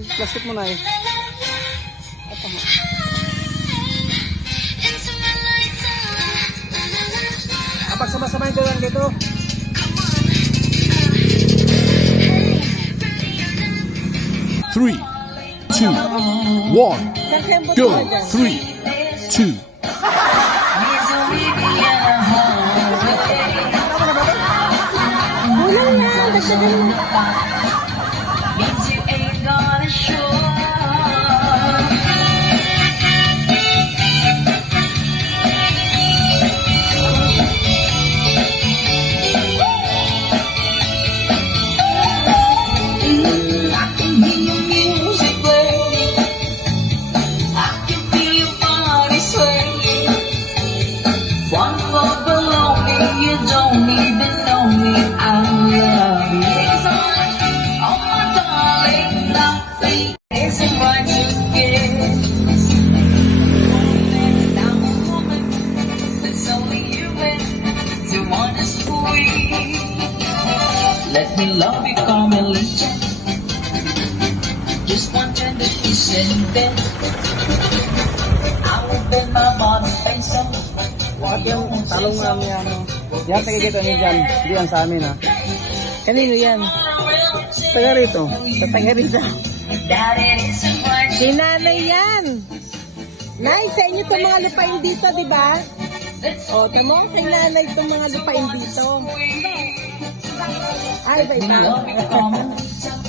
na, plastic mo na eh. Ito mo. Kapag sama-samahin ko lang dito. Three, two, one, go. 3, 2. Bulan na, dagdagan mo. Let me love you, Carmelita. Just one tender kiss and then I will bend my bottom face up. At yung talong namin ano. Yan, tigigito niyo dyan. Hindi yan sa amin ha. Kanino yan? Taga rito. Sa taga rito. That is right. Si nanay yan. Nay, sa inyo itong mga lupain dito, di ba? O, tamo, kay nanay itong mga lupain dito. Ay, ba Love you, ito? Carmelita.